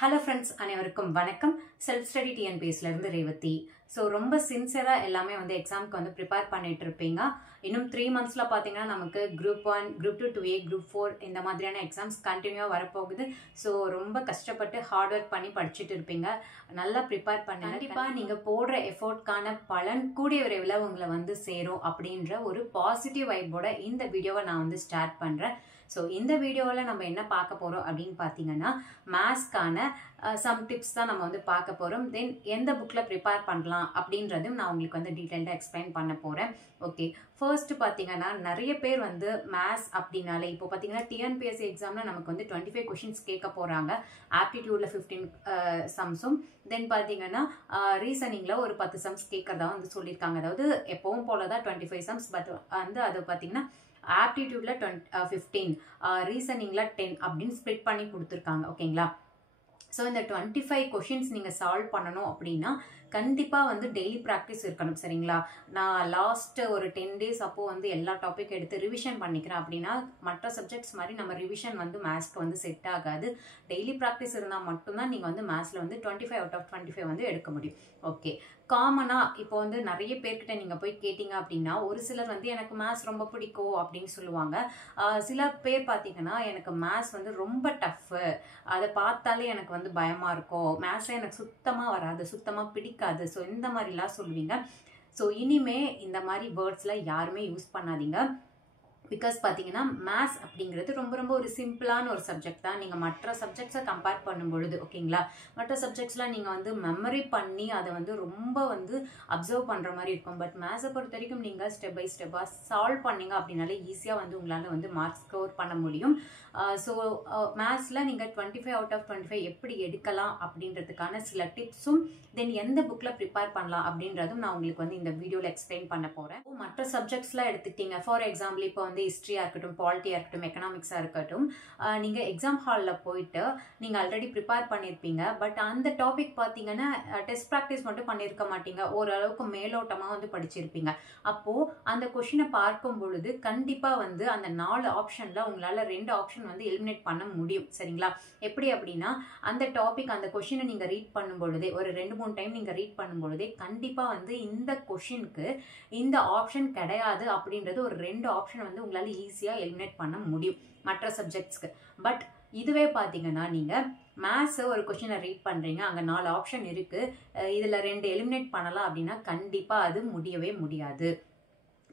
Hello friends, அனைவருக்கும் வணக்கம். Self study டிஎன்பிஎஸ்ல இருந்து ரேவதி. ஸோ ரொம்ப சின்சியராக எல்லாமே எக்ஸாமுக்கு ப்ரிப்பேர் பண்ணிட்டு இருப்பீங்க. இன்னும் 3 monthsல பார்த்தீங்கன்னா நமக்கு Group 1, Group 2, 2A, Group 4 இந்த மாதிரியான எக்ஸாம்ஸ் கண்டினியூவாக வரப்போகுது. ஸோ ரொம்ப கஷ்டப்பட்டு ஹார்ட் ஒர்க் பண்ணி படிச்சுட்டு இருப்பீங்க. நல்லா ப்ரிப்பேர் பண்ணுங்க. கண்டிப்பாக நீங்கள் போடுற எஃபோர்ட்கான பலன் கூடிய விரைவில் உங்களை சேரும் அப்படின்ற ஒரு பாசிட்டிவ் வைப்போட இந்த வீடியோவை நான் ஸ்டார்ட் பண்ணுறேன். ஸோ இந்த வீடியோவில் நம்ம என்ன பார்க்க போகிறோம் அப்படின்னு பார்த்தீங்கன்னா, மேத்ஸ்க்கான சம் டிப்ஸ் தான் நம்ம பார்க்க போகிறோம். தென் எந்த புக்கில் ப்ரிப்பேர் பண்ணலாம் அப்படின்றதும் நான் உங்களுக்கு டீட்டெயில்டாக எக்ஸ்பிளைன் பண்ண போகிறேன். ஓகே, ஃபர்ஸ்ட் பார்த்தீங்கன்னா நிறைய பேர் மேத்ஸ் அப்படின்னாலே இப்போ பார்த்தீங்கன்னா டிஎன்பிஎஸ்சி எக்ஸாமில் நமக்கு 25 கொஷின்ஸ் கேட்க போகிறாங்க. ஆப்டிடியூடில் 15 சம்ஸும் தென் பார்த்தீங்கன்னா ரீசனிங்கில் ஒரு 10 சம்ஸ் கேட்கறதா சொல்லியிருக்காங்க. அதாவது எப்பவும் போல தான் 25 சம்ஸ், பட் அது பார்த்தீங்கன்னா ஆப்டிடியூட்ல 15, ரீசனிங்ல 10 அப்படின்னு ஸ்ப்ளிட் பண்ணி கொடுத்துருக்காங்க. ஓகேங்களா? ஸோ இந்த 25 கொஷின்ஸ் நீங்கள் சால்வ் பண்ணணும் அப்படின்னா கண்டிப்பாக டெய்லி ப்ராக்டிஸ் இருக்கணும். சரிங்களா? நான் லாஸ்ட் ஒரு 10 days அப்போ எல்லா டாபிக் எடுத்து ரிவிஷன் பண்ணிக்கிறேன் அப்படின்னா மற்ற சப்ஜெக்ட்ஸ் மாதிரி நம்ம ரிவிஷன் மேத்ஸ்க்கு செட் ஆகாது. டெய்லி ப்ராக்டிஸ் இருந்தால் மட்டும்தான் நீங்கள் மேத்ஸில் 25 out of 25 எடுக்க முடியும். ஓகே, காமனாக இப்போ நிறைய பேர்கிட்ட நீங்கள் போய் கேட்டிங்க அப்படின்னா ஒரு சிலர் எனக்கு மேத்ஸ் ரொம்ப பிடிக்கும் அப்படின்னு சொல்லுவாங்க. சில பேர் பார்த்தீங்கன்னா எனக்கு மேத்ஸ் ரொம்ப டஃப்பு, அதை பார்த்தாலே எனக்கு பயமாக இருக்கும், மேத்ஸில் எனக்கு சுத்தமாக வராது, சுத்தமாக பிடிக்காது, ஸோ இந்த மாதிரிலாம் சொல்லுவீங்க. ஸோ இனிமே இந்த மாதிரி வேர்ட்ஸ்லாம் யாருமே யூஸ் பண்ணாதீங்க. பிகாஸ் பார்த்தீங்கன்னா மேத்ஸ் அப்படிங்கிறது ரொம்ப ரொம்ப ஒரு சிம்பிளான ஒரு சப்ஜெக்ட் தான். நீங்கள் மற்ற சப்ஜெக்ட்ஸை கம்பேர் பண்ணும் பொழுது, ஓகேங்களா, மற்ற சப்ஜெக்ட்ஸ்லாம் நீங்கள் மெமரி பண்ணி அதை ரொம்ப அப்சர்வ் பண்ணுற மாதிரி இருக்கும். பட் மேத்ஸை பொறுத்த வரைக்கும் நீங்கள் ஸ்டெப் பை ஸ்டெப்பாக சால்வ் பண்ணீங்க அப்படின்னாலே ஈஸியாக உங்களால் மார்க்ஸ் ஸ்கோர் பண்ண முடியும். ஸோ மேத்ஸில் நீங்கள் 25 out of 25 எப்படி எடுக்கலாம் அப்படின்றதுக்கான சில டிப்ஸும் தென் எந்த புக்கில் ப்ரிப்பேர் பண்ணலாம் அப்படின்றதும் நான் உங்களுக்கு இந்த வீடியோவில் எக்ஸ்பிளைன் பண்ண போகிறேன். மற்ற சப்ஜெக்ட்ஸ்லாம் எடுத்துக்கிட்டீங்க, ஃபார் எக்ஸாம்பிள் இப்போ ஹிஸ்ட்ரியாக இருக்கட்டும், பாலிட்டியாக இருக்கட்டும், எக்கனாமிக்ஸாக இருக்கட்டும், நீங்கள் எக்ஸாம் ஹாலில் போயிட்டு நீங்கள் ஆல்ரெடி ப்ரிப்பேர் பண்ணியிருப்பீங்க. பட் அந்த டாபிக் பார்த்தீங்கன்னா டெஸ்ட் ப்ராக்டிஸ் மட்டும் பண்ணியிருக்க மாட்டீங்க, ஓரளவுக்கு மேலோட்டமாக படிச்சிருப்பீங்க. அப்போது அந்த கொஷினை பார்க்கும் பொழுது கண்டிப்பாக அந்த 4 ஆப்ஷனில் உங்களால் 2 ஆப்ஷன் எலிமினேட் பண்ண முடியும். சரிங்களா? எப்படி அப்படின்னா அந்த டாபிக் அந்த கொஷினை நீங்கள் ரீட் பண்ணும் பொழுதே ஒரு 2-3 டைம் நீங்கள் ரீட் பண்ணும் பொழுதே கண்டிப்பாக இந்த கொஷினுக்கு இந்த ஆப்ஷன் கிடையாது அப்படின்றது ஒரு 2 ஆப்ஷன் உங்களால் ஈஸியாக எலிமினேட் பண்ண முடியும் மற்ற சப்ஜெக்ட்ஸ்க்கு. பட் இதுவே பார்த்தீங்கன்னா நீங்கள் மேத்ஸை ஒரு கொஷினை ரீட் பண்ணுறீங்க, அங்கே 4 ஆப்ஷன் இருக்குது, இதில் 2 எலிமினேட் பண்ணலாம் அப்படின்னா கண்டிப்பாக அது முடியவே முடியாது.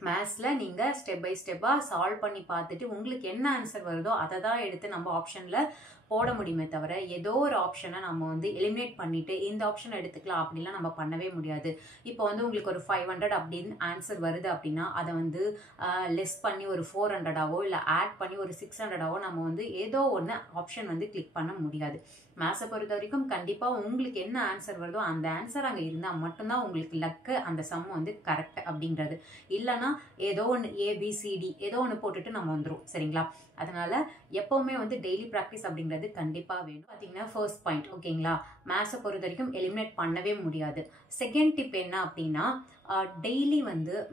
மேத்ஸில் நீங்கள் ஸ்டெப் பை ஸ்டெப்பாக சால்வ் பண்ணி பார்த்துட்டு உங்களுக்கு என்ன ஆன்சர் வருதோ அதை தான் எடுத்து நம்ம ஆப்ஷனில் போட முடியுமே தவிர ஏதோ ஒரு ஆப்ஷனை நம்ம எலிமினேட் பண்ணிவிட்டு இந்த ஆப்ஷன் எடுத்துக்கலாம் அப்படின்லாம் நம்ம பண்ணவே முடியாது. இப்போ உங்களுக்கு ஒரு 500 அப்படின்னு ஆன்சர் வருது அப்படின்னா அதை லெஸ் பண்ணி ஒரு 400ஆவோ இல்லை ஆட் பண்ணி ஒரு 600ஆவோ நம்ம ஏதோ ஒன்று ஆப்ஷன் கிளிக் பண்ண முடியாது. மேத்ஸை பொறுத்த வரைக்கும் கண்டிப்பாக உங்களுக்கு என்ன ஆன்சர் வருதோ அந்த ஆன்சர் அங்கே இருந்தால் மட்டும்தான் உங்களுக்கு லக்கு அந்த சம் கரெக்ட் அப்படின்றது. இல்லைனா ஏதோ ஒன்று ABCD ஏதோ ஒன்று போட்டுட்டு நம்ம வந்துடும். சரிங்களா? அதனால எப்பவுமே டெய்லி ப்ராக்டிஸ் அப்படிங்கிறது கண்டிப்பாக வேணும். பார்த்தீங்கன்னா ஃபர்ஸ்ட் பாயிண்ட், ஓகேங்களா, மேத்ஸை பொறுத்த வரைக்கும் எலிமினேட் பண்ணவே முடியாது. செகண்ட் டிப் என்ன அப்படின்னா டெய்லி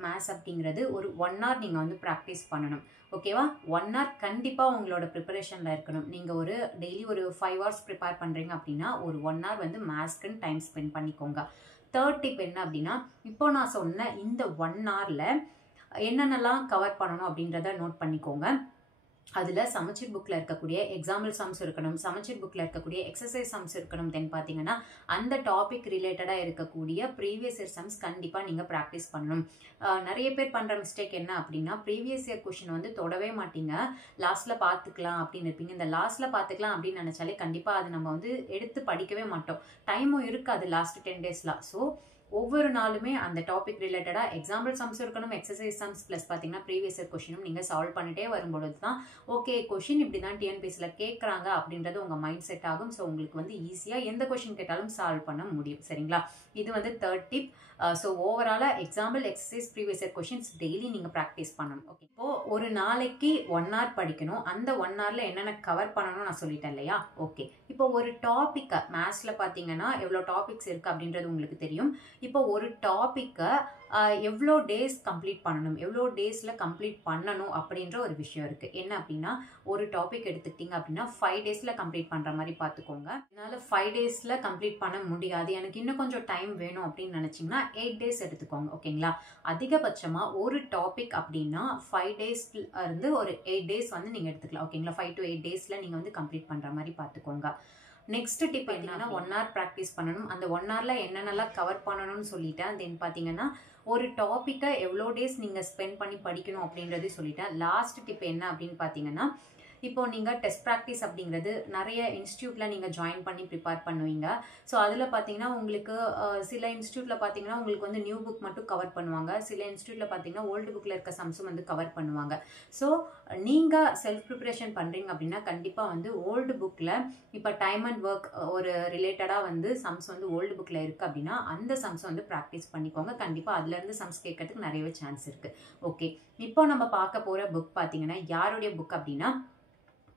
மேத்ஸ் அப்படிங்கிறது ஒரு 1 hour நீங்கள் ப்ராக்டிஸ் பண்ணணும். ஓகேவா? 1 hour கண்டிப்பாக உங்களோட ப்ரிப்பரேஷனில் இருக்கணும். நீங்கள் ஒரு டெய்லி ஒரு 5 hours ப்ரிப்பேர் பண்ணுறீங்க அப்படின்னா ஒரு 1 hour மேத்ஸ்க்குன்னு டைம் ஸ்பெண்ட் பண்ணிக்கோங்க. தேர்ட் டிப் என்ன அப்படின்னா இப்போ நான் சொன்ன இந்த 1 hourல என்னென்னலாம் கவர் பண்ணணும் அப்படின்றத நோட் பண்ணிக்கோங்க. அதில் சமச்சீர் புக்கில் இருக்கக்கூடிய எக்ஸாம்பிள் சம்ஸ் இருக்கணும், சமச்சீர் புக்கில் இருக்கக்கூடிய எக்ஸசைஸ் சம்ஸ் இருக்கணும். தென் பார்த்தீங்கன்னா அந்த டாபிக் ரிலேட்டடாக இருக்கக்கூடிய ப்ரீவியஸ் இயர் சம்ஸ் கண்டிப்பாக நீங்கள் ப்ராக்டிஸ் பண்ணணும். நிறைய பேர் பண்ணுற மிஸ்டேக் என்ன அப்படின்னா ப்ரீவியஸ் இயர் கொஷின் தொடவே மாட்டீங்க, லாஸ்ட்டில் பார்த்துக்கலாம் அப்படின்னு இருப்பீங்க. இந்த லாஸ்ட்டில் பார்த்துக்கலாம் அப்படின்னு நினச்சாலே கண்டிப்பாக அது நம்ம எடுத்து படிக்கவே மாட்டோம், டைமும் இருக்காது லாஸ்ட் 10 daysலாம். ஸோ ஒவ்வொரு நாளுமே அந்த டாபிக் ரிலேட்டடாக எக்ஸாம்பிள் சம்ஸ் இருக்கணும், எக்ஸசைஸ் சம்ஸ் ப்ளஸ் பார்த்தீங்கன்னா ப்ரீவியஸ் இயர் கொஷினும் நீங்கள் சால்வ் பண்ணிட்டே வரும்பொழுது தான் ஓகே கொஷின் இப்படி தான் டிஎன்பிஎஸ்சியில் கேட்குறாங்க அப்படின்றது உங்கள் மைண்ட் செட் ஆகும். ஸோ உங்களுக்கு ஈஸியாக எந்த கொஷின் கேட்டாலும் சால்வ் பண்ண முடியும். சரிங்களா? இது தேர்ட் டிப். ஸோ ஓவராலாக example exercise previous year questions daily நீங்கள் ப்ராக்டிஸ் பண்ணணும். ஓகே, இப்போது ஒரு நாளைக்கு 1 hour படிக்கணும், அந்த 1 hourல என்னென்ன கவர் பண்ணணும் நான் சொல்லிட்டேன் இல்லையா? ஓகே, இப்போ ஒரு டாப்பிக்கை மேத்ஸில் பார்த்தீங்கன்னா எவ்வளோ டாபிக்ஸ் இருக்குது அப்படின்றது உங்களுக்கு தெரியும். இப்போ ஒரு டாப்பிக்கை எவ்வளோ டேஸ் கம்ப்ளீட் பண்ணணும், எவ்வளோ டேஸில் கம்ப்ளீட் பண்ணணும் அப்படின்ற ஒரு விஷயம் இருக்குது. என்ன அப்படின்னா, ஒரு டாபிக் எடுத்துக்கிட்டிங்க அப்படின்னா 5 டேஸில் கம்ப்ளீட் பண்ணுற மாதிரி பார்த்துக்கோங்க. என்னால் 5 டேஸில் கம்ப்ளீட் பண்ண முடியாது, எனக்கு இன்னும் கொஞ்சம் டைம் வேணும் அப்படின்னு நினச்சிங்கன்னா 8 டேஸ் எடுத்துக்கோங்க. ஓகேங்களா? அதிகபட்சமாக ஒரு டாபிக் அப்படின்னா 5 டேஸ்ல இருந்து ஒரு 8 டேஸ் வந்து நீங்கள் எடுத்துக்கலாம். ஓகேங்களா? 5 to 8 டேஸில் நீங்கள் வந்து கம்ப்ளீட் பண்ணுற மாதிரி பார்த்துக்கோங்க. நெக்ஸ்ட் டிப் என்னன்னா 1 hour ப்ராக்டிஸ் பண்ணணும். அந்த 1 hourல என்னென்னலாம் கவர் பண்ணணும்னு சொல்லிட்டேன். தென் பார்த்தீங்கன்னா ஒரு டாப்பிக்கை எவ்வளோ டேஸ் நீங்கள் ஸ்பெண்ட் பண்ணி படிக்கணும் அப்படின்றதே சொல்லிட்டேன். லாஸ்ட் டிப் என்ன அப்படின்னு பார்த்தீங்கன்னா, இப்போ நீங்கள் டெஸ்ட் ப்ராக்டிஸ் அப்படிங்கிறது நிறைய இன்ஸ்டியூட்டில் நீங்கள் ஜாயின் பண்ணி ப்ரிப்பேர் பண்ணுவீங்க. ஸோ அதில் பார்த்தீங்கன்னா உங்களுக்கு சில இன்ஸ்டியூட்டில் பார்த்தீங்கன்னா உங்களுக்கு வந்து நியூ புக் மட்டும் கவர் பண்ணுவாங்க. சில இன்ஸ்டியூட்டில் பார்த்தீங்கன்னா ஓல்டு புக்கில் இருக்க சம்ஸும் வந்து கவர் பண்ணுவாங்க. ஸோ நீங்கள் செல்ஃப் ப்ரிப்பரேஷன் பண்ணுறீங்க அப்படின்னா கண்டிப்பாக வந்து ஓல்டு புக்கில் இப்போ டைம் அண்ட் ஒர்க் ஒரு ரிலேட்டடாக வந்து சம்ஸ் வந்து ஓல்டு புக்கில் இருக்குது அப்படின்னா அந்த சம்ஸை வந்து ப்ராக்டிஸ் பண்ணிக்கோங்க. கண்டிப்பாக அதுலேருந்து சம்ஸ் கேட்கறதுக்கு நிறையவே சான்ஸ் இருக்குது. ஓகே, இப்போ நம்ம பார்க்க போகிற புக் பார்த்தீங்கன்னா யாருடைய புக் அப்படின்னா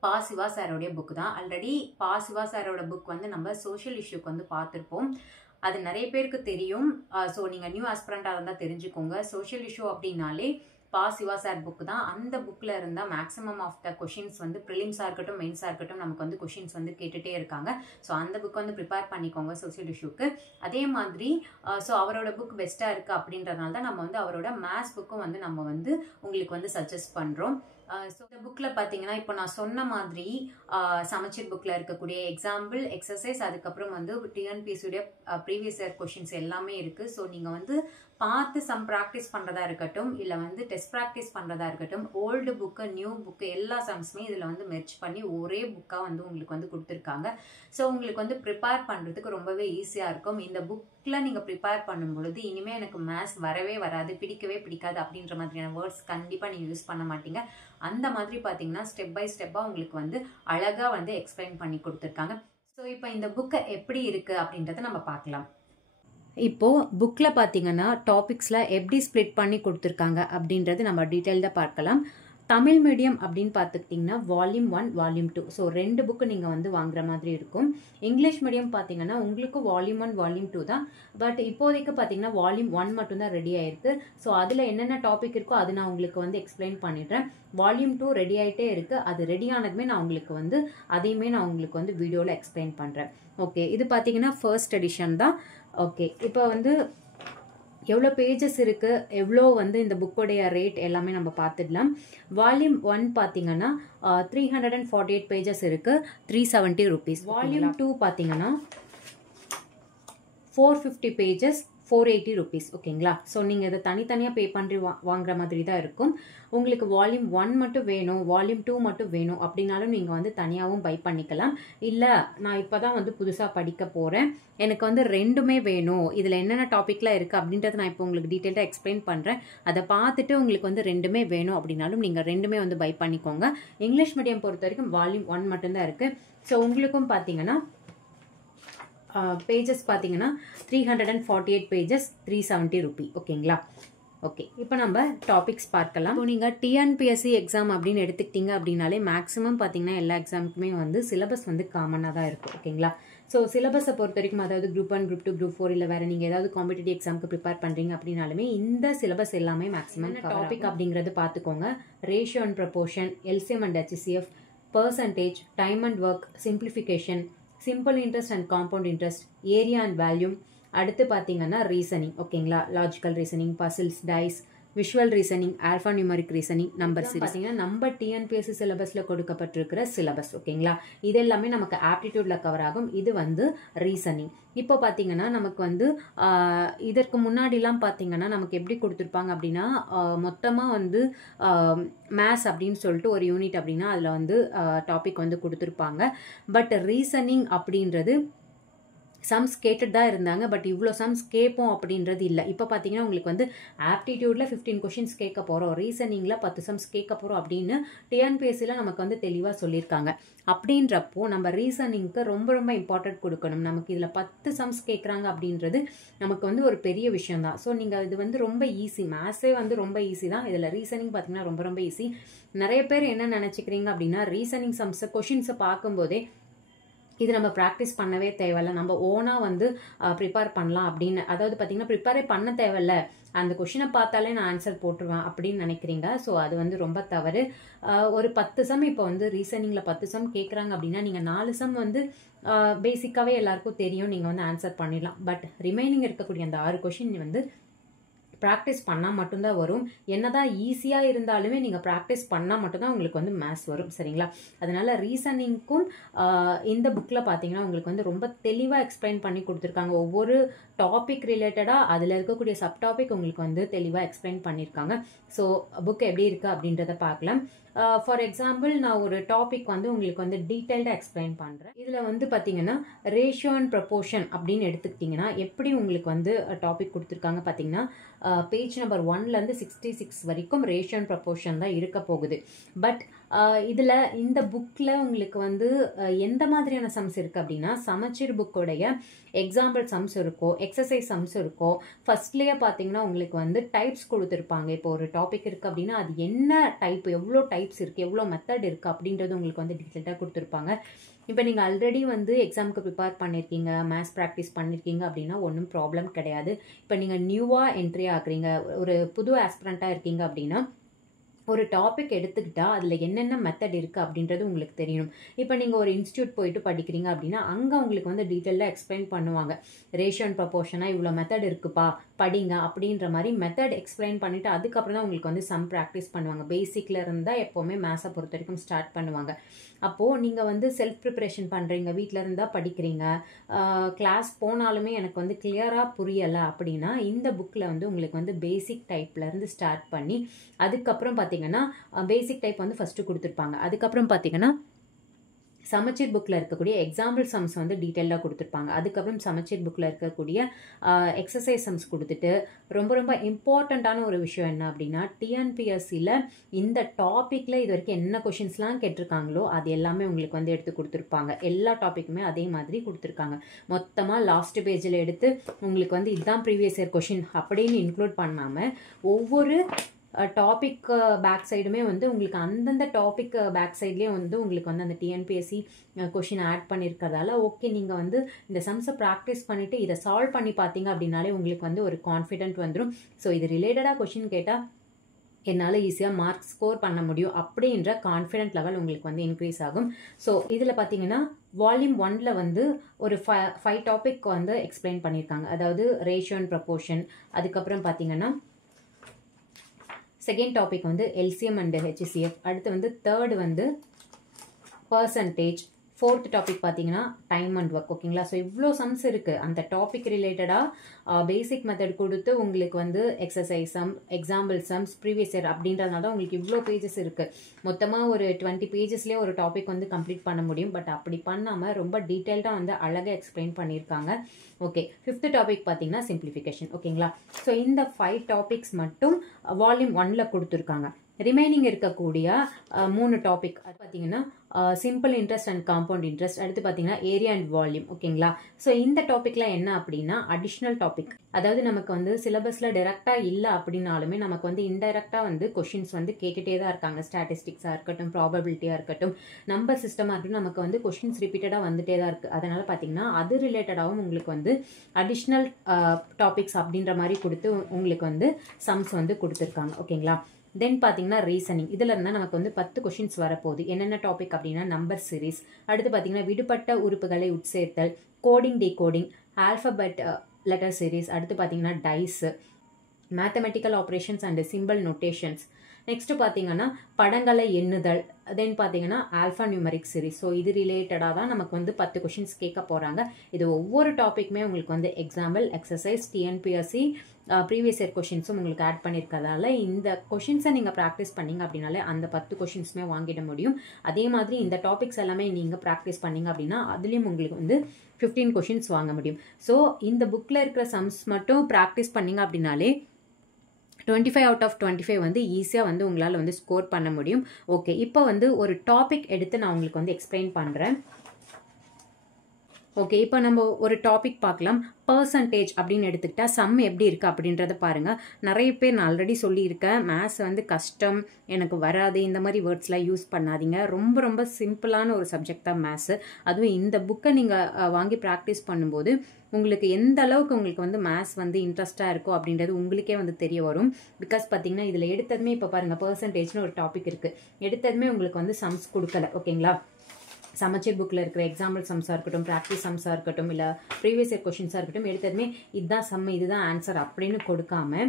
பா. சிவா சாரோடைய புக் தான். ஆல்ரெடி பா. சிவா சாரோட புக் வந்து நம்ம சோஷியல் இஷ்யூக்கு வந்து பார்த்துருப்போம். அது நிறைய பேருக்கு தெரியும். ஸோ நீங்கள் நியூ ஆஸ்பிரண்டாக இருந்தால் தெரிஞ்சுக்கோங்க. சோஷியல் இஷ்யூ அப்படின்னாலே பா. சிவா சார் புக் தான். அந்த புக்கில் இருந்தால் மேக்ஸிமம் ஆஃப் த கொஷின்ஸ் வந்து ப்ரிலிம்ஸாக இருக்கட்டும் மெயின்ஸாக இருக்கட்டும் நமக்கு வந்து கொஷின்ஸ் வந்து கேட்டுகிட்டே இருக்காங்க. ஸோ அந்த புக் வந்து ப்ரிப்பேர் பண்ணிக்கோங்க சோஷியல் இஷ்யூக்கு. அதே மாதிரி ஸோ அவரோட புக் பெஸ்ட்டாக இருக்குது அப்படின்றதுனால தான் நம்ம வந்து அவரோட மேத்ஸ் புக்கும் வந்து நம்ம வந்து உங்களுக்கு வந்து சஜஸ்ட் பண்ணுறோம். ஸோ இந்த புக்கில் பார்த்தீங்கன்னா இப்போ நான் சொன்ன மாதிரி சமச்சீர் புக்கில் இருக்கக்கூடிய எக்ஸாம்பிள், எக்ஸசைஸ், அதுக்கப்புறம் வந்து டிஎன்பிஎஸ்சியுடைய ப்ரீவியஸ் இயர் கொஷின்ஸ் எல்லாமே இருக்குது. ஸோ நீங்கள் வந்து பார்த்து சம் ப்ராக்டிஸ் பண்ணுறதா இருக்கட்டும், இல்லை வந்து டெஸ்ட் ப்ராக்டிஸ் பண்ணுறதா இருக்கட்டும், ஓல்டு புக்கு நியூ புக்கு எல்லா சம்ஸுமே இதில் வந்து மெர்ச் பண்ணி ஒரே புக்காக வந்து உங்களுக்கு வந்து கொடுத்துருக்காங்க. ஸோ உங்களுக்கு வந்து ப்ரிப்பேர் பண்ணுறதுக்கு ரொம்பவே ஈஸியாக இருக்கும். இந்த புக்கில் நீங்கள் ப்ரிப்பேர் பண்ணும் பொழுது இனிமேல் எனக்கு மேத்ஸ் வரவே வராது, பிடிக்கவே பிடிக்காது அப்படின்ற மாதிரியான வேர்ட்ஸ் கண்டிப்பாக நீங்கள் யூஸ் பண்ண மாட்டீங்க. அந்த மாதிரி பார்த்தீங்கன்னா ஸ்டெப் பை ஸ்டெப்பாக உங்களுக்கு வந்து அழகாக வந்து எக்ஸ்பிளைன் பண்ணி கொடுத்துருக்காங்க. ஸோ இப்போ இந்த புக்கை எப்படி இருக்குது அப்படின்றத நம்ம பார்க்கலாம். இப்போது புக்கில் பார்த்தீங்கன்னா டாபிக்ஸில் எப்படி ஸ்ப்ளிட் பண்ணி கொடுத்துருக்காங்க அப்படின்றது நம்ம டீட்டெயில்டாக பார்க்கலாம். தமிழ் மீடியம் அப்படின்னு பார்த்துக்கிட்டிங்கன்னா வால்யூம் 1 வால்யூம் 2 ஸோ 2 புக்கு நீங்கள் வந்து வாங்குற மாதிரி இருக்கும். இங்கிலீஷ் மீடியம் பார்த்தீங்கன்னா உங்களுக்கு வால்யூம் 1 வால்யூம் 2 தான். பட் இப்போதைக்கு பார்த்தீங்கன்னா வால்யூம் 1 மட்டும்தான் ரெடி ஆயிருக்கு. ஸோ அதில் என்னென்ன டாபிக் இருக்கோ அது நான் உங்களுக்கு வந்து எக்ஸ்பிளைன் பண்ணிடுறேன். வால்யூம் 2 ரெடி ஆகிட்டே இருக்குது. அது ரெடி ஆனதுமே நான் உங்களுக்கு வந்து அதையுமே நான் உங்களுக்கு வந்து வீடியோவில் எக்ஸ்பிளைன் பண்ணுறேன். ஓகே, இது பார்த்தீங்கன்னா ஃபர்ஸ்ட் எடிஷன் தான். ஓகே, இப்போ வந்து எவ்வளோ பேஜஸ் இருக்குது, எவ்வளோ வந்து இந்த புக்கோடைய ரேட் எல்லாமே நம்ம பார்த்துடலாம். வால்யூம் 1 பார்த்தீங்கன்னா 348 பேஜஸ் இருக்குது, 370 rupees. வால்யூம் 2 பார்த்தீங்கன்னா 450 பேஜஸ், 480 rupees. ஓகேங்களா? ஸோ நீங்கள் இதை தனித்தனியாக பே பண்ணி வாங்குற மாதிரி தான் இருக்கும். உங்களுக்கு வால்யூம் 1 மட்டும் வேணும், வால்யூம் 2 மட்டும் வேணும் அப்படின்னாலும் நீங்கள் வந்து தனியாகவும் பை பண்ணிக்கலாம். இல்லை நான் இப்போ தான் வந்து புதுசாக படிக்க போகிறேன், எனக்கு வந்து ரெண்டுமே வேணும், இதில் என்னென்ன டாப்பிக்லாம் இருக்குது அப்படின்றத நான் இப்போ உங்களுக்கு டீட்டெயிலாக எக்ஸ்பிளைன் பண்ணுறேன், அதை பார்த்துட்டு உங்களுக்கு வந்து ரெண்டுமே வேணும் அப்படின்னாலும் நீங்கள் ரெண்டுமே வந்து பை பண்ணிக்கோங்க. இங்கிலீஷ் மீடியம் பொறுத்த வரைக்கும் வால்யூம் 1 மட்டும்தான் இருக்குது. ஸோ உங்களுக்கும் பார்த்தீங்கன்னா பேஜஸ் பார்த்தீங்கன்னா 348 பேஜஸ், 370 rupee. ஓகேங்களா? ஓகே, இப்போ நம்ம டாபிக்ஸ் பார்க்கலாம். இப்போ நீங்கள் டிஎன்பிஎஸ்சி எக்ஸாம் அப்படின்னு எடுத்துக்கிட்டீங்க அப்படின்னாலே மேக்ஸிமம் பார்த்தீங்கன்னா எல்லா எக்ஸாமுக்குமே வந்து சிலபஸ் வந்து காமனாக தான் இருக்கும். ஓகேங்களா? ஸோ சிலபஸை பொறுத்த வரைக்கும் அதாவது குரூப் 1, குரூப் 2, குரூப் 4 இல்லை வேறு நீங்கள் ஏதாவது காம்படிட்டிவ் எக்ஸாமுக்கு ப்ரிப்பேர் பண்ணுறீங்க அப்படின்னாலுமே இந்த சிலபஸ் எல்லாமே மேக்ஸிமம் டாபிக் அப்படிங்கிறது பார்த்துக்கோங்க. Ratio and proportion, LCM and HCF, percentage, time and work, simplification, simple interest and compound interest, area and volume, அடுத்து பார்த்தீங்கன்னா ரீசனிங். ஓகேங்களா? Logical reasoning, puzzles, dice, visual reasoning, alpha numeric reasoning, number series. பார்த்தீங்கன்னா நம்ம TNPSC சிலபஸில் கொடுக்கப்பட்டிருக்கிற syllabus. ஓகேங்களா? இது எல்லாமே நமக்கு ஆப்டிடியூட்ல கவர் ஆகும். இது வந்து ரீசனிங். இப்போ பார்த்தீங்கன்னா நமக்கு வந்து இதற்கு முன்னாடிலாம் பார்த்தீங்கன்னா நமக்கு எப்படி கொடுத்துருப்பாங்க அப்படின்னா மொத்தமாக வந்து மேத்ஸ் அப்படின்னு சொல்லிட்டு ஒரு யூனிட் அப்படின்னா அதில் வந்து டாபிக் வந்து கொடுத்துருப்பாங்க. பட் ரீசனிங் அப்படின்றது சம்ஸ் கேட்டுட்டு தான் இருந்தாங்க. பட் இவ்வளோ சம்ஸ் கேட்போம் அப்படின்றது இல்லை. இப்போ பார்த்தீங்கன்னா உங்களுக்கு வந்து ஆப்டிடியூடில் 15 கொஷின்ஸ் கேட்க போகிறோம், ரீசனிங்கில் 10 சம்ஸ் கேட்க போகிறோம் அப்படின்னு டிஎன்பிஎஸ்சியில் நமக்கு வந்து தெளிவாக சொல்லியிருக்காங்க. அப்படின்றப்போ நம்ம ரீசனிங்க்கு ரொம்ப ரொம்ப இம்பார்ட்டன்ட் கொடுக்கணும். நமக்கு இதில் 10 சம்ஸ் கேட்குறாங்க அப்படின்றது நமக்கு வந்து ஒரு பெரிய விஷயம் தான். ஸோ நீங்கள் இது வந்து ரொம்ப ஈஸி, மேத்ஸே வந்து ரொம்ப ஈஸி தான். இதில் ரீசனிங் பார்த்தீங்கன்னா ரொம்ப ரொம்ப ஈஸி. நிறைய பேர் என்ன நினச்சிக்கிறீங்க அப்படின்னா ரீசனிங் சம்ஸை கொஷின்ஸை பார்க்கும்போதே இது நம்ம ப்ராக்டிஸ் பண்ணவே தேவையில்ல, நம்ம ஓனாக வந்து ப்ரிப்பேர் பண்ணலாம் அப்படின்னு. அதாவது பார்த்தீங்கன்னா ப்ரிப்பேரே பண்ண தேவையில்ல, அந்த கொஷினை பார்த்தாலே நான் ஆன்சர் போட்டுருவேன் அப்படின்னு நினைக்கிறீங்க. ஸோ அது வந்து ரொம்ப தவறு. ஒரு 10 சம் இப்போ வந்து ரீசனிங்கில் 10 சம் கேட்குறாங்க அப்படின்னா நீங்கள் 4 சம் வந்து பேசிக்காகவே எல்லாருக்கும் தெரியும், நீங்கள் வந்து ஆன்சர் பண்ணிடலாம். பட் ரிமைனிங் இருக்கக்கூடிய அந்த 6 கொஷின் வந்து ப்ராக்டிஸ் பண்ணால் மட்டும்தான் வரும். என்னதான் ஈஸியாக இருந்தாலுமே நீங்கள் ப்ராக்டிஸ் பண்ணால் மட்டும்தான் உங்களுக்கு வந்து மேத்ஸ் வரும், சரிங்களா? அதனால ரீசனிங்க்கும் இந்த புக்கில் பார்த்தீங்கன்னா உங்களுக்கு வந்து ரொம்ப தெளிவாக எக்ஸ்பிளைன் பண்ணி கொடுத்துருக்காங்க. ஒவ்வொரு டாபிக் ரிலேட்டடாக அதில் இருக்கக்கூடிய சப் டாபிக் உங்களுக்கு வந்து தெளிவாக எக்ஸ்பிளைன் பண்ணியிருக்காங்க. ஸோ புக் எப்படி இருக்குது அப்படின்றத பார்க்கலாம். ஃபார் எக்ஸாம்பிள் நான் ஒரு டாபிக் வந்து உங்களுக்கு வந்து டீட்டெயில்டாக எக்ஸ்பிளைன் பண்ணுறேன். இதில் வந்து பார்த்தீங்கன்னா ரேஷியோ அண்ட் ப்ரொபோர்ஷன் அப்படின்னு எடுத்துக்கிட்டிங்கன்னா எப்படி உங்களுக்கு வந்து டாபிக் கொடுத்துருக்காங்க பார்த்தீங்கன்னா பேஜ் நம்பர் 1லேருந்து 66 வரைக்கும் ரேஷியோ அண்ட் ப்ரொபோர்ஷன் தான் இருக்க போகுது. பட் இதில் இந்த புக்கில் உங்களுக்கு வந்து எந்த மாதிரியான சம்ஸ் இருக்குது அப்படின்னா சமச்சீர் புக்கோடைய எக்ஸாம்பிள் சம்ஸ் இருக்கோ, எக்ஸசைஸ் சம்ஸ் இருக்கோ. ஃபர்ஸ்ட்லேயே பார்த்தீங்கன்னா உங்களுக்கு வந்து டைப்ஸ் கொடுத்துருப்பாங்க. இப்போ ஒரு டாபிக் இருக்குது அப்படின்னா அது என்ன டைப், எவ்வளோ டைப்ஸ் இருக்குது, எவ்வளோ மெத்தட் இருக்குது அப்படின்றது உங்களுக்கு வந்து டீட்டெயில்டாக கொடுத்துருப்பாங்க. இப்போ நீங்கள் ஆல்ரெடி வந்து எக்ஸாமுக்கு ப்ரிப்பேர் பண்ணியிருக்கீங்க, மேத்ஸ் ப்ராக்டிஸ் பண்ணியிருக்கீங்க அப்படின்னா ஒன்றும் ப்ராப்ளம் கிடையாது. இப்போ நீங்கள் நியூவாக என்ட்ரி ஆகுறீங்க, ஒரு புது ஆஸ்பிரண்ட்டாக இருக்கீங்க அப்படின்னா ஒரு டாபிக் எடுத்துக்கிட்டால் அதில் என்னென்ன மெத்தட் இருக்குது அப்படின்றது உங்களுக்கு தெரியணும். இப்போ நீங்கள் ஒரு இன்ஸ்டியூட் போயிட்டு படிக்கிறீங்க அப்படின்னா அங்கே உங்களுக்கு வந்து டீட்டெயிலாக எக்ஸ்பிளைன் பண்ணுவாங்க. ரேஷியோ அண்ட் ப்ரொபோர்ஷனாக இவ்வளோ மெத்தட் இருக்குப்பா படிங்க அப்படின்ற மாதிரி மெத்தட் எக்ஸ்பிளைன் பண்ணிவிட்டு அதுக்கப்புறம் தான் உங்களுக்கு வந்து சம் ப்ராக்டிஸ் பண்ணுவாங்க. பேசிக்கில் இருந்தால் எப்போவுமே மேத்ஸை பொறுத்த வரைக்கும் ஸ்டார்ட் பண்ணுவாங்க. அப்போது நீங்கள் வந்து செல்ஃப் ப்ரிப்ரேஷன் பண்ணுறீங்க, வீட்டில் இருந்தால் படிக்கிறீங்க, கிளாஸ் போனாலுமே எனக்கு வந்து கிளியராக புரியலை அப்படின்னா இந்த புக்கில் வந்து உங்களுக்கு வந்து பேசிக் டைப்லேருந்து ஸ்டார்ட் பண்ணி அதுக்கப்புறம் பார்த்தீங்கன்னா பேசிக் டைப் வந்து ஃபஸ்ட்டு கொடுத்துருப்பாங்க. அதுக்கப்புறம் பார்த்தீங்கன்னா சமச்சீர் புக்கில் இருக்கக்கூடிய எக்ஸாம்பிள் சம்ஸ் வந்து டீட்டெயிலாக கொடுத்துருப்பாங்க. அதுக்கப்புறம் சமச்சீர் புக்கில் இருக்கக்கூடிய எக்ஸசைஸ் சம்ஸ் கொடுத்துட்டு ரொம்ப ரொம்ப இம்பார்ட்டண்ட்டான ஒரு விஷயம் என்ன அப்படின்னா டிஎன்பிஎஸ்சியில் இந்த டாப்பிக்கில் இது வரைக்கும் என்ன கொஷின்ஸ்லாம் கேட்டிருக்காங்களோ அது எல்லாமே உங்களுக்கு வந்து எடுத்து கொடுத்துருப்பாங்க. எல்லா டாப்பிக்குமே அதே மாதிரி கொடுத்துருக்காங்க. மொத்தமாக லாஸ்ட் பேஜில் எடுத்து உங்களுக்கு வந்து இதுதான் ப்ரீவியஸ் இயர் கொஷின் அப்படின்னு இன்க்ளூட் பண்ணாமல் ஒவ்வொரு டாபிக் பேக் சைடுமே வந்து உங்களுக்கு அந்தந்த டாபிக் பேக் சைட்லேயே வந்து உங்களுக்கு வந்து அந்த டிஎன்பிஎஸ்சி கொஷின் ஆட் பண்ணியிருக்கிறதால ஓகே நீங்கள் வந்து இந்த சம்ஸை ப்ராக்டிஸ் பண்ணிவிட்டு இதை சால்வ் பண்ணி பார்த்தீங்க அப்படின்னாலே உங்களுக்கு வந்து ஒரு கான்ஃபிடென்ட் வந்துடும். ஸோ இது ரிலேட்டடாக கொஷின் கேட்டால் என்னால் ஈஸியாக மார்க் ஸ்கோர் பண்ண முடியும் அப்படின்ற கான்ஃபிடென்ட் லெவல் உங்களுக்கு வந்து இன்க்ரீஸ் ஆகும். ஸோ இதில் பார்த்தீங்கன்னா வால்யூம் 1ல் வந்து ஒரு 5 டாபிக் வந்து எக்ஸ்பிளைன் பண்ணியிருக்காங்க. அதாவது ரேஷியோ அண்ட் ப்ரொபோர்ஷன், அதுக்கப்புறம் பார்த்தீங்கன்னா செகண்ட் டாபிக் வந்து எல்சிஎம் அண்ட் ஹெச்சிசிஎஃப், அடுத்து வந்து தேர்ட் வந்து பர்சன்டேஜ், ஃபோர்த் டாபிக் பார்த்தீங்கன்னா டைம் அண்ட் ஒர்க். ஓகேங்களா? ஸோ இவ்வளோ சம்ஸ் இருக்குது. அந்த டாபிக் ரிலேட்டடாக பேசிக் மெத்தட் கொடுத்து உங்களுக்கு வந்து exercise some, example sums, previous year அப்படின்றதுனால தான் உங்களுக்கு இவ்வளோ பேஜஸ் இருக்குது. மொத்தமாக ஒரு 20 பேஜஸ்லேயே ஒரு டாபிக் வந்து கம்ப்ளீட் பண்ண முடியும். பட் அப்படி பண்ணாமல் ரொம்ப டீட்டெயில்டாக வந்து அழகாக எக்ஸ்பிளைன் பண்ணியிருக்காங்க. ஓகே, ஃபிஃப்த் டாபிக் பார்த்தீங்கன்னா சிம்பிளிஃபிகேஷன். ஓகேங்களா? ஸோ இந்த 5 டாபிக்ஸ் மட்டும் வால்யூம் 1ல் கொடுத்துருக்காங்க. ரிமைனிங் இருக்கக்கூடிய 3 டாபிக் அது பார்த்தீங்கன்னா simple interest and compound interest, அடுத்து பார்த்தீங்கன்னா ஏரியா அண்ட் வால்யூம். ஓகேங்களா? ஸோ இந்த டாப்பிக்கில் என்ன அப்படின்னா அடிஷ்னல் டாபிக். அதாவது நமக்கு வந்து சிலபஸில் டைரெக்டாக இல்லை அப்படின்னாலுமே நமக்கு வந்து இன்டைரக்டாக வந்து கொஷின்ஸ் வந்து கேட்டுகிட்டே தான் இருக்காங்க. ஸ்டாட்டிஸ்டிக்ஸாக இருக்கட்டும், ப்ராபபிலிட்டியாக இருக்கட்டும், நம்பர் சிஸ்டமாக இருக்கட்டும், நமக்கு வந்து கொஷின்ஸ் ரிப்பீட்டடாக வந்துட்டே தான் இருக்குது. அதனால் பார்த்தீங்கன்னா அது ரிலேட்டடாகவும் உங்களுக்கு வந்து அடிஷ்னல் டாபிக்ஸ் அப்படின்ற மாதிரி கொடுத்து உங்களுக்கு வந்து சம்ஸ் வந்து கொடுத்துருக்காங்க. ஓகேங்களா? தென் பார்த்தீங்கன்னா ரீசனிங். இதில் இருந்தால் நமக்கு வந்து 10 கொஷின்ஸ் வரப்போகுது. என்னென்ன டாபிக் அப்படின்னா நம்பர் சீரீஸ், அடுத்து பார்த்தீங்கன்னா விடுபட்ட உறுப்புகளை உட்சேர்த்தல், coding decoding, alphabet letter series, அடுத்து பார்த்தீங்கன்னா dice, mathematical operations and simple notations, next பார்த்தீங்கன்னா படங்களை எண்ணுதல், தென் பார்த்தீங்கன்னா ஆல்ஃபா நியூமரிக் சீரிஸ். ஸோ இது ரிலேட்டடாக தான் நமக்கு வந்து 10 கொஷின்ஸ் கேட்க போகிறாங்க. இது ஒவ்வொரு டாப்பிக்குமே உங்களுக்கு வந்து example, exercise, TNPSC previous year கொஷின்ஸும் உங்களுக்கு ஆட் பண்ணியிருக்கிறதால இந்த கொஷின்ஸை நீங்கள் ப்ராக்டிஸ் பண்ணிங்க அப்படின்னாலே அந்த 10 கொஷின்ஸுமே வாங்கிட முடியும். அதே மாதிரி இந்த டாபிக்ஸ் எல்லாமே நீங்கள் ப்ராக்டிஸ் பண்ணிங்க அப்படின்னா அதுலேயும் உங்களுக்கு வந்து 15 கொஷின்ஸ் வாங்க முடியும். ஸோ இந்த புக்கில் இருக்கிற சம்ஸ் மட்டும் ப்ராக்டிஸ் பண்ணிங்க அப்படின்னாலே 25 out of 25 வந்து ஈஸியாக வந்து உங்களால் வந்து ஸ்கோர் பண்ண முடியும். ஓகே, இப்போ வந்து ஒரு டாபிக் எடுத்து நான் உங்களுக்கு வந்து எக்ஸ்பிளைன் பண்ணுறேன். ஓகே, இப்போ நம்ம ஒரு டாபிக் பார்க்கலாம். பர்சன்டேஜ் அப்படின்னு எடுத்துக்கிட்டா சம் எப்படி இருக்குது அப்படின்றத பாருங்கள். நிறைய பேர் நான் ஆல்ரெடி சொல்லியிருக்கேன், மேத்ஸ் வந்து கஷ்டம், எனக்கு வராது, இந்த மாதிரி வேர்ட்ஸ்லாம் யூஸ் பண்ணாதீங்க. ரொம்ப ரொம்ப சிம்பிளான ஒரு சப்ஜெக்ட் தான் மேத்ஸு. அதுவும் இந்த புக்கை நீங்கள் வாங்கி ப்ராக்டிஸ் பண்ணும்போது உங்களுக்கு எந்த அளவுக்கு உங்களுக்கு வந்து மேத்ஸ் வந்து இன்ட்ரெஸ்ட்டாக இருக்கும் அப்படின்றது உங்களுக்கே வந்து தெரிய வரும். பிகாஸ் பார்த்தீங்கன்னா இதில் எடுத்ததுமே இப்போ பாருங்கள், பர்சன்டேஜ்னு ஒரு டாபிக் இருக்குது. எடுத்ததுமே உங்களுக்கு வந்து சம்ஸ் கொடுக்கல. ஓகேங்களா, சமச்சீர் புக்கில் இருக்கிற எக்ஸாம்பிள் சம்ஸாக இருக்கட்டும், ப்ராக்டிஸ் சம்ஸாக இருக்கட்டும், இல்லை ப்ரீவியஸ் இயர் கொஷின்ஸாக இருக்கட்டும், எடுத்ததுமே இதுதான் சம், இதுதான் ஆன்சர் அப்படின்னு கொடுக்காம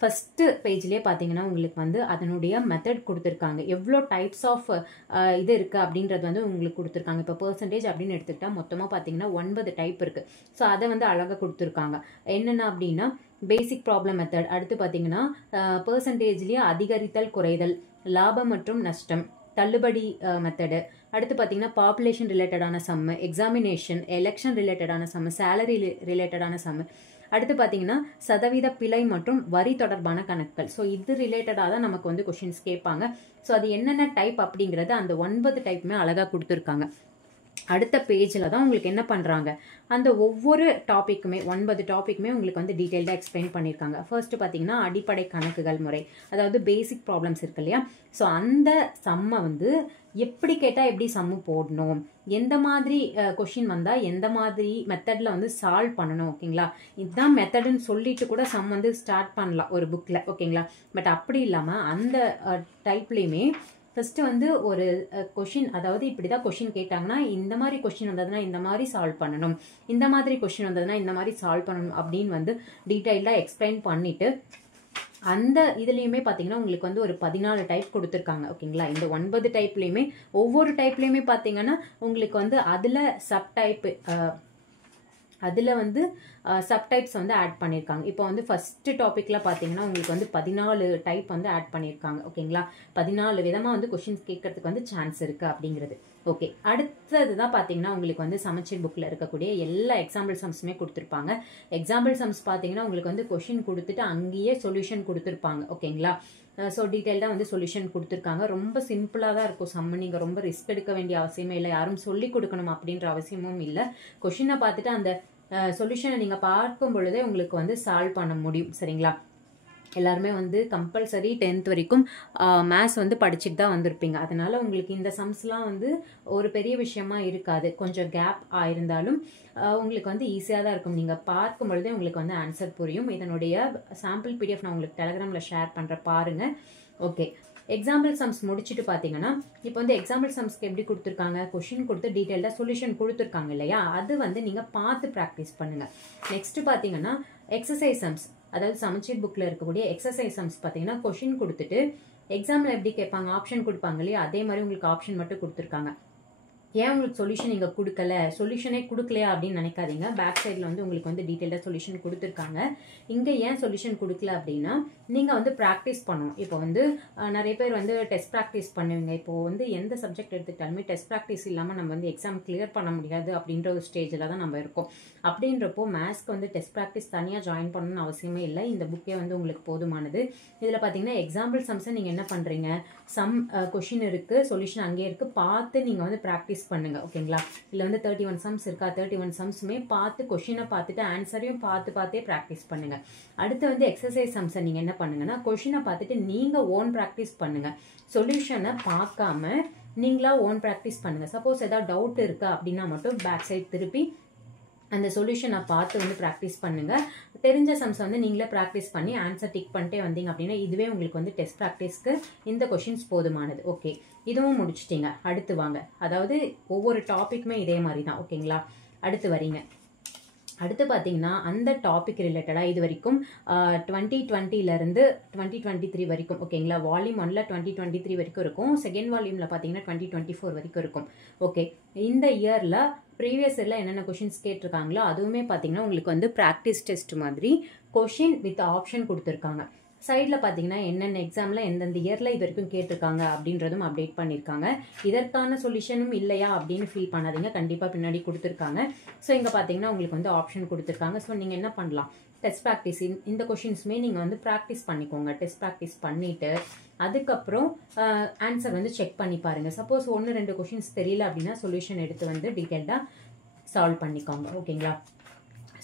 ஃபஸ்ட்டு பேஜ்லேயே பார்த்தீங்கன்னா உங்களுக்கு வந்து அதனுடைய மெத்தட் கொடுத்துருக்காங்க. எவ்வளோ டைப்ஸ் ஆஃப் இது இருக்குது அப்படின்றது வந்து உங்களுக்கு கொடுத்துருக்காங்க. இப்போ பர்சன்டேஜ் அப்படின்னு எடுத்துக்கிட்டால் மொத்தமாக பார்த்தீங்கன்னா 9 டைப் இருக்குது. ஸோ அதை வந்து அழகாக கொடுத்துருக்காங்க. என்னென்ன அப்படின்னா பேசிக் ப்ராப்ளம் மெத்தட், அடுத்து பார்த்தீங்கன்னா பர்சன்டேஜ்லேயே அதிகரித்தல் குறைதல், லாபம் மற்றும் நஷ்டம், தள்ளுபடி மெத்தடு, அடுத்து பார்த்தீங்கன்னா பாப்புலேஷன் ரிலேட்டடான சம்மு, எக்ஸாமினேஷன், எலெக்ஷன் ரிலேட்டடான சம்மு, சேலரி ரிலேட்டடான சம்மு, அடுத்து பார்த்தீங்கன்னா சதவீத பிழை மற்றும் வரி தொடர்பான கணக்குகள். ஸோ இது ரிலேட்டடாக தான் நமக்கு வந்து கொஷின்ஸ் கேட்பாங்க. ஸோ அது என்னென்ன டைப் அப்படிங்கிறது அந்த 9 டைப்புமே அழகாக கொடுத்துருக்காங்க. அடுத்த பேஜில் தான் உங்களுக்கு என்ன பண்ணுறாங்க, அந்த ஒவ்வொரு டாப்பிக்குமே 9 டாப்பிக்குமே உங்களுக்கு வந்து டீட்டெயில்டாக எக்ஸ்பிளைன் பண்ணியிருக்காங்க. ஃபர்ஸ்ட்டு பார்த்தீங்கன்னா அடிப்படை கணக்குகள் முறை, அதாவது பேசிக் ப்ராப்ளம்ஸ் இருக்கு இல்லையா. ஸோ அந்த சம்மை வந்து எப்படி கேட்டால் எப்படி சம்மு போடணும், எந்த மாதிரி கொஷின் வந்தால் எந்த மாதிரி மெத்தடில் வந்து சால்வ் பண்ணணும். ஓகேங்களா, இதுதான் மெத்தடுன்னு சொல்லிட்டு கூட சம் வந்து ஸ்டார்ட் பண்ணலாம் ஒரு புக்கில். ஓகேங்களா, பட் அப்படி இல்லாமல் அந்த டைப்லேயுமே ஃபஸ்ட்டு வந்து ஒரு கொஷின், அதாவது இப்படி தான் கொஷின் கேட்டாங்கன்னா இந்த மாதிரி கொஷின் வந்ததுன்னா இந்த மாதிரி சால்வ் பண்ணணும், இந்த மாதிரி கொஷின் வந்ததுன்னா இந்த மாதிரி சால்வ் பண்ணணும் அப்படின்னு வந்து டீட்டெயில்டாக எக்ஸ்பிளைன் பண்ணிவிட்டு அந்த இதுலேயுமே பார்த்தீங்கன்னா உங்களுக்கு வந்து ஒரு 14 டைப் கொடுத்துருக்காங்க. ஓகேங்களா, இந்த 9 டைப்லேயுமே ஒவ்வொரு டைப்லேயுமே பார்த்தீங்கன்னா உங்களுக்கு வந்து அதில் சப்டைப்பு அதில் வந்து சப்டைப்ஸ் வந்து ஆட் பண்ணியிருக்காங்க. இப்போ வந்து ஃபஸ்ட்டு டாப்பிக்கில் பார்த்தீங்கன்னா உங்களுக்கு வந்து 14 டைப் வந்து ஆட் பண்ணியிருக்காங்க. ஓகேங்களா, 14 விதமாக வந்து கொஷின்ஸ் கேட்கறதுக்கு வந்து சான்ஸ் இருக்குது அப்படிங்கிறது. ஓகே, அடுத்தது தான் பார்த்தீங்கன்னா உங்களுக்கு வந்து சமச்சீர் புக்கில் இருக்கக்கூடிய எல்லா எக்ஸாம்பிள் சம்ஸுமே கொடுத்துருப்பாங்க. எக்ஸாம்பிள் சம்ஸ் பார்த்தீங்கன்னா உங்களுக்கு வந்து கொஷின் கொடுத்துட்டு அங்கேயே சொல்யூஷன் கொடுத்துருப்பாங்க. ஓகேங்களா, ஸோ டீட்டெயில்டாக வந்து சொல்யூஷன் கொடுத்துருக்காங்க. ரொம்ப சிம்பிளாக தான் இருக்கும் சம்மு. நீங்கள் ரொம்ப ரிஸ்க் எடுக்க வேண்டிய அவசியமே இல்லை, யாரும் சொல்லி கொடுக்கணும் அப்படின்ற அவசியமும் இல்லை. கொஷினை பார்த்துட்டு அந்த சொல்யூஷனை நீங்கள் பார்க்கும் பொழுதே உங்களுக்கு வந்து சால்வ் பண்ண முடியும். சரிங்களா, எல்லாருமே வந்து கம்பல்சரி 10th வரைக்கும் மேத்ஸ் வந்து படிச்சுட்டு தான் வந்திருப்பீங்க. அதனால் உங்களுக்கு இந்த சம்ஸ்லாம் வந்து ஒரு பெரிய விஷயமா இருக்காது. கொஞ்சம் கேப் ஆயிருந்தாலும் உங்களுக்கு வந்து ஈஸியாக தான் இருக்கும். நீங்கள் பார்க்கும் பொழுதே உங்களுக்கு வந்து ஆன்சர் புரியும். இதனுடைய சாம்பிள் PDF நான் உங்களுக்கு டெலகிராமில் ஷேர் பண்ணுறேன், பாருங்கள். ஓகே, எக்ஸாம்பிள் சம்ஸ் முடிச்சுட்டு பார்த்தீங்கன்னா இப்போ வந்து எக்ஸாம்பிள் சம்ஸ்க்கு எப்படி கொடுத்துருக்காங்க, கொஷின் கொடுத்து டீட்டெயில்டாக சொல்யூஷன் கொடுத்துருக்காங்க இல்லையா, அது வந்து நீங்கள் பார்த்து ப்ராக்டிஸ் பண்ணுங்கள். நெக்ஸ்ட்டு பார்த்தீங்கன்னா எக்ஸசைஸ் சம்ஸ், அதாவது சமச்சீர் புக்கில் இருக்கக்கூடிய எக்ஸசைஸ் சம்ஸ் பார்த்தீங்கன்னா கொஷின் கொடுத்துட்டு எக்ஸாமில் எப்படி கேட்பாங்க, ஆப்ஷன் கொடுப்பாங்க இல்லையா, அதே மாதிரி உங்களுக்கு ஆப்ஷன் மட்டும் கொடுத்துருக்காங்க. ஏன் உங்களுக்கு சொல்யூஷன் இங்கே கொடுக்கல, சொல்யூஷனே கொடுக்கலையா அப்படின்னு நினைக்காதீங்க. பேக் சைடில் வந்து உங்களுக்கு வந்து டீட்டெயில்டாக சொல்யூஷன் கொடுத்துருக்காங்க. இங்கே ஏன் சொல்யூஷன் கொடுக்கல அப்படின்னா நீங்கள் வந்து ப்ராக்டிஸ் பண்ணணும். இப்போ வந்து நிறைய பேர் வந்து டெஸ்ட் ப்ராக்டிஸ் பண்ணுவீங்க. இப்போது வந்து எந்த சப்ஜெக்ட் எடுத்துக்கிட்டாலுமே டெஸ்ட் ப்ராக்டிஸ் இல்லாமல் நம்ம வந்து எக்ஸாம் கிளியர் பண்ண முடியாது அப்படின்ற ஒரு ஸ்டேஜில் தான் நம்ம இருக்கோம். அப்படின்றப்போ மேத்ஸ்க்கு வந்து டெஸ்ட் ப்ராக்டிஸ் தனியாக ஜாயின் பண்ணணும்னு அவசியமே இல்லை. இந்த புக்கே வந்து உங்களுக்கு போதுமானது. இதில் பார்த்தீங்கன்னா எக்ஸாம்பிள் சம்ஸை நீங்கள் என்ன பண்ணுறீங்க, சம் கொஷின் இருக்குது, சொல்யூஷன் அங்கேயே இருக்குது, பார்த்து நீங்கள் வந்து ப்ராக்டிஸ் பண்ணுங்க. ஓகேங்களா, இல்லை வந்து 31 சம்ஸ் இருக்கா, 31 சம்ஸுமே பார்த்து கொஷினை பார்த்துட்டு ஆன்சரையும் பார்த்தே ப்ராக்டிஸ் பண்ணுங்க. அடுத்து வந்து எக்ஸசைஸ் சம்ஸை நீங்கள் என்ன பண்ணுங்கன்னா கொஷினை பார்த்துட்டு நீங்கள் ஓன் ப்ராக்டிஸ் பண்ணுங்க. சொல்யூஷனை பார்க்காம நீங்களா ஓன் ப்ராக்டிஸ் பண்ணுங்க. சப்போஸ் ஏதாவது டவுட் இருக்கா அப்படின்னா மட்டும் பேக் சைட் திருப்பி அந்த சொல்யூஷனை பார்த்து வந்து ப்ராக்டிஸ் பண்ணுங்க. தெரிஞ்ச சம்ஸ் வந்து நீங்களே ப்ராக்டிஸ் பண்ணி ஆன்சர் டிக் பண்ணிட்டே வந்தீங்க அப்படின்னா இதுவே உங்களுக்கு வந்து டெஸ்ட் ப்ராக்டிஸ்க்கு இந்த கொஷின்ஸ் போதுமானது. ஓகே, இதுவும் முடிச்சிட்டிங்க. அடுத்து வாங்க, அதாவது ஒவ்வொரு டாப்பிக்குமே இதே மாதிரி தான். ஓகேங்களா, அடுத்து வரீங்க. அடுத்து பார்த்தீங்கன்னா அந்த டாபிக் ரிலேட்டடாக இது வரைக்கும் 2020லேருந்து 2023 வரைக்கும். ஓகேங்களா, வால்யூம் 1ல் 2023 வரைக்கும் இருக்கும், செகண்ட் வால்யூமில் பார்த்தீங்கன்னா 2024 வரைக்கும் இருக்கும். ஓகே, இந்த இயரில் ப்ரீவியஸ் இயரில் என்னென்ன கொஷின்ஸ் கேட்டிருக்காங்களோ அதுவுமே பார்த்தீங்கன்னா உங்களுக்கு வந்து ப்ராக்டிஸ் டெஸ்ட் மாதிரி கொஷின் வித் ஆப்ஷன் கொடுத்துருக்காங்க. சைடில் பார்த்தீங்கன்னா என்னென்ன எக்ஸாமில் எந்தெந்த இயரில் இது வரைக்கும் கேட்டிருக்காங்க அப்படின்றதும் அப்டேட் பண்ணியிருக்காங்க. இதற்கான சொல்யூஷனும் இல்லையா அப்படின்னு ஃபீல் பண்ணாதீங்க, கண்டிப்பாக பின்னாடி கொடுத்துருக்காங்க. ஸோ இங்கே பார்த்தீங்கன்னா உங்களுக்கு வந்து ஆப்ஷன் கொடுத்துருக்காங்க. ஸோ நீங்கள் என்ன பண்ணலாம், டெஸ்ட் ப்ராக்டிஸ் இந்த கொஷின்ஸுமே நீங்கள் வந்து ப்ராக்டிஸ் பண்ணிக்கோங்க. டெஸ்ட் ப்ராக்டிஸ் பண்ணிவிட்டு அதுக்கப்புறம் ஆன்சர் வந்து செக் பண்ணி பாருங்கள். சப்போஸ் 1-2 கொஷின்ஸ் தெரியல அப்படின்னா சொல்யூஷன் எடுத்து வந்து டீட்டெயில்டாக சால்வ் பண்ணிக்கோங்க. ஓகேங்களா?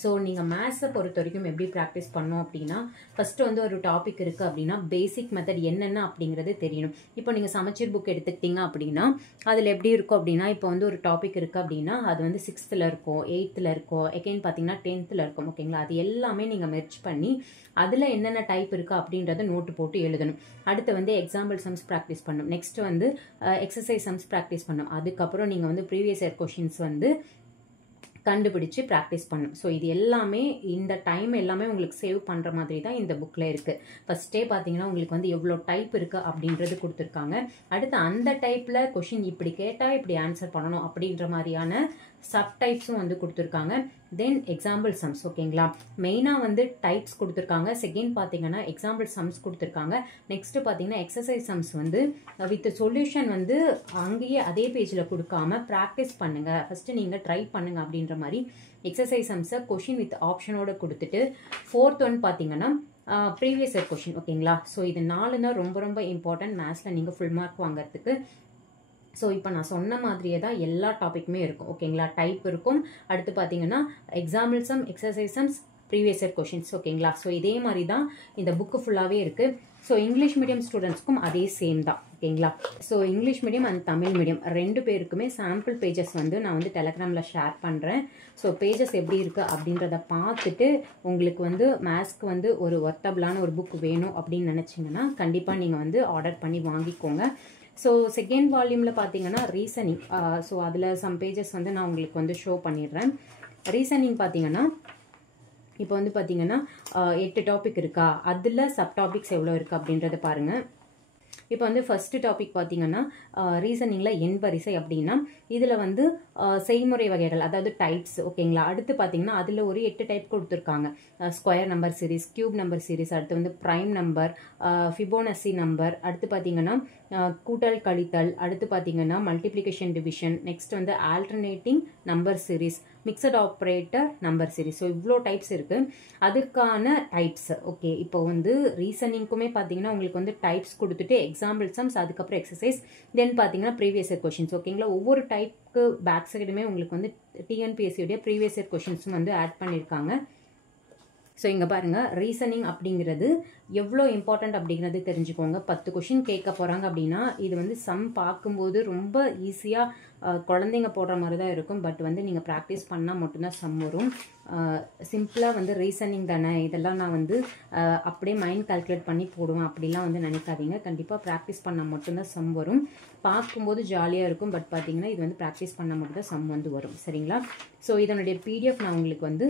ஸோ நீங்கள் மேத்ஸை பொறுத்த வரைக்கும் எப்படி ப்ராக்டிஸ் பண்ணோம் அப்படின்னா, ஃபஸ்ட்டு வந்து ஒரு டாபிக் இருக்குது அப்படின்னா பேசிக் மெத்தட் என்னென்ன அப்படிங்கிறது தெரியணும். இப்போ நீங்கள் சமச்சீர் புக் எடுத்துக்கிட்டீங்க அப்படின்னா அதில் எப்படி இருக்கும் அப்படின்னா, இப்போ வந்து ஒரு டாபிக் இருக்குது அப்படின்னா அது வந்து 6th இருக்கும், 8th இருக்கும், எகைன் பார்த்தீங்கன்னா 10th இருக்கும். ஓகேங்களா? அது எல்லாமே நீங்கள் மெர்ச் பண்ணி அதில் என்னென்ன டைப் இருக்குது அப்படின்றத நோட்டு போட்டு எழுதணும். அடுத்து வந்து எக்ஸாம்பிள் சம்ஸ் ப்ராக்டிஸ் பண்ணணும். நெக்ஸ்ட் வந்து எக்ஸசைஸ் சம்ஸ் ப்ராக்டிஸ் பண்ணணும். அதுக்கப்புறம் நீங்கள் வந்து ப்ரீவியஸ் இயர் கொஷின்ஸ் வந்து கண்டுபிடிச்சு ப்ராக்டிஸ் பண்ணும். ஸோ இது எல்லாமே இந்த டைம் எல்லாமே உங்களுக்கு சேவ் பண்ணுற மாதிரி தான் இந்த புக்கில் இருக்குது. ஃபஸ்ட்டே பார்த்தீங்கன்னா உங்களுக்கு வந்து எவ்வளோ டைப் இருக்குது அப்படின்றது கொடுத்துருக்காங்க. அடுத்து அந்த டைப்பில் கொஷின் இப்படி கேட்டால் இப்படி ஆன்சர் பண்ணணும் அப்படின்ற மாதிரியான சப் டைப்ஸும் வந்து கொடுத்துருக்காங்க. Then example sums. ஓகேங்களா? மெயினாக வந்து டைப்ஸ் கொடுத்துருக்காங்க. செகண்ட் பார்த்தீங்கன்னா எக்ஸாம்பிள் சம்ஸ் கொடுத்துருக்காங்க. நெக்ஸ்ட் பார்த்தீங்கன்னா எக்ஸசைஸ் சம்ஸ் வந்து வித் சொல்யூஷன் வந்து அங்கேயே அதே பேஜில் கொடுக்காம ப்ராக்டிஸ் பண்ணுங்கள், ஃபஸ்ட்டு நீங்கள் ட்ரை பண்ணுங்கள் அப்படின்ற மாதிரி எக்ஸசைஸ் சம்ஸை கொஷின் வித் ஆப்ஷனோட கொடுத்துட்டு, ஃபோர்த் ஒன் பார்த்தீங்கன்னா ப்ரீவியஸ் இயர் கொஷின். ஓகேங்களா? ஸோ இது 4 தான் ரொம்ப ரொம்ப இம்பார்ட்டன்ட் மேத்ஸில் நீங்கள் ஃபுல் மார்க் வாங்குறதுக்கு. ஸோ இப்போ நான் சொன்ன மாதிரியே தான் எல்லா டாப்பிக்குமே இருக்கும். ஓகேங்களா? டைப் இருக்கும், அடுத்து பார்த்தீங்கன்னா example sum, exercise sums, previous year questions. ஓகேங்களா? ஸோ இதே மாதிரி தான் இந்த புக்கு ஃபுல்லாகவே இருக்குது. ஸோ இங்கிலீஷ் மீடியம் ஸ்டூடெண்ட்ஸ்க்கும் அதே சேம் தான். ஓகேங்களா? So English medium and Tamil medium 2 பேருக்குமே சாம்பிள் பேஜஸ் வந்து நான் வந்து டெலகிராமில் ஷேர் பண்ணுறேன். ஸோ பேஜஸ் எப்படி இருக்குது அப்படின்றத பார்த்துட்டு உங்களுக்கு வந்து மேத்ஸ்க்கு வந்து ஒரு ஒர்த்தபிளான ஒரு புக் வேணும் அப்படின்னு நினச்சிங்கன்னா கண்டிப்பாக நீங்கள் வந்து ஆர்டர் பண்ணி வாங்கிக்கோங்க. ஸோ செகண்ட் வால்யூமில் பார்த்தீங்கன்னா ரீசனிங். ஸோ அதில் சம் பேஜஸ் வந்து நான் உங்களுக்கு வந்து ஷோ பண்ணிடுறேன். ரீசனிங் பார்த்தீங்கன்னா இப்போ வந்து பார்த்தீங்கன்னா 8 டாபிக் இருக்கா, அதில் சப் டாபிக்ஸ் எவ்வளோ இருக்குது அப்படின்றத பாருங்கள். இப்போ வந்து ஃபர்ஸ்ட் டாபிக் பார்த்தீங்கன்னா ரீசனிங்கில் எண் வரிசை அப்படின்னா இதில் வந்து செய்முறை வகைகள், அதாவது டைப்ஸ். ஓகேங்களா? அடுத்து பார்த்தீங்கன்னா அதில் ஒரு 8 டைப் கொடுத்துருக்காங்க. Square number series, cube number series, அடுத்து வந்து ப்ரைம் நம்பர், ஃபிபோனசி நம்பர், அடுத்து பார்த்தீங்கன்னா கூட்டல் கழித்தல், அடுத்து பார்த்தீங்கன்னா மல்டிப்ளிகேஷன் டிவிஷன், நெக்ஸ்ட் வந்து alternating number series, mixed operator number series. So இவ்வளோ டைப்ஸ் இருக்குது. அதுக்கான டைப்ஸ். ஓகே, இப்போ வந்து ரீசனிங்க்குமே பார்த்தீங்கன்னா உங்களுக்கு வந்து டைப்ஸ் கொடுத்துட்டு எக்ஸாம்பிள் சம்ஸ், அதுக்கப்புறம் எக்ஸசைஸ், தென் பார்த்தீங்கன்னா ப்ரீவியஸ் இயர் கொஷின்ஸ். ஓகேங்களா? ஒவ்வொரு டைப்புக்கு பேக் சைடுமே உங்களுக்கு வந்து டிஎன்பிஎஸ்சியுடைய ப்ரீவியஸ் இயர் கொஷின்ஸும் வந்து ஆட் பண்ணியிருக்காங்க. ஸோ இங்கே பாருங்கள், ரீசனிங் அப்படிங்கிறது எவ்வளோ இம்பார்ட்டண்ட் அப்படிங்கிறது தெரிஞ்சுக்கோங்க. 10 கொஷின் கேட்க போகிறாங்க அப்படின்னா இது வந்து சம் பார்க்கும்போது ரொம்ப ஈஸியாக குழந்தைங்க போடுற மாதிரி தான் இருக்கும். பட் வந்து நீங்கள் ப்ராக்டிஸ் பண்ணால் மட்டும்தான் சம் வரும். சிம்பிளாக வந்து ரீசனிங் தானே, இதெல்லாம் நான் வந்து அப்படியே மைண்ட் கால்குலேட் பண்ணி போடுவேன் அப்படிலாம் வந்து நினைக்காதீங்க. கண்டிப்பாக ப்ராக்டிஸ் பண்ணால் மட்டும்தான் சம் வரும். பார்க்கும்போது ஜாலியாக இருக்கும், பட் பார்த்தீங்கன்னா இது வந்து ப்ராக்டிஸ் பண்ணால் மட்டும்தான் சம் வந்து வரும். சரிங்களா? ஸோ இதனுடைய பிடிஎஃப் நான் உங்களுக்கு வந்து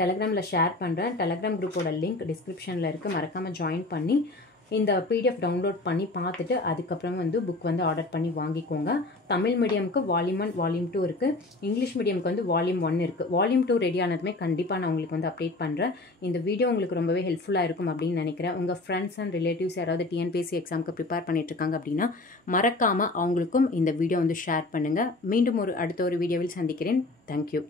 டெலகிராமில் ஷேர் பண்ணுறேன். டெலகிராம் குரூப்போட லிங்க் டிஸ்கிரிப்ஷனில் இருக்குது, மறக்காமல் ஜாயின் பண்ணி இந்த பிடிஎஃப் டவுன்லோட் பண்ணி பார்த்துட்டு அதுக்கப்புறம் வந்து புக் வந்து ஆர்டர் பண்ணி வாங்கிக்கோங்க. தமிழ் மீடியமுக்கு வால்யூம் 1, வால்யூம் 2 இருக்குது. இங்கிலீஷ் மீடியமுக்கு வந்து வால்யூம் 1 இருக்குது. வால்யூம் 2 ரெடி ஆனதுமே கண்டிப்பாக நான் உங்களுக்கு வந்து அப்டேட் பண்ணுறேன். இந்த வீடியோ உங்களுக்கு ரொம்பவே ஹெல்ப்ஃபுல்லாக இருக்கும் அப்படின்னு நினைக்கிறேன். உங்கள் ஃப்ரெண்ட்ஸ் அண்ட் ரிலேட்டிவ்ஸ் யாராவது டிஎன்பிஎஸ்சி எக்ஸாமுக்கு ப்ரிப்பேர் பண்ணிட்டு இருக்காங்க அப்படின்னா மறக்காமல் அவங்களுக்கும் இந்த வீடியோ வந்து ஷேர் பண்ணுங்கள். மீண்டும் அடுத்த ஒரு வீடியோவில் சந்திக்கிறேன். தேங்க்யூ.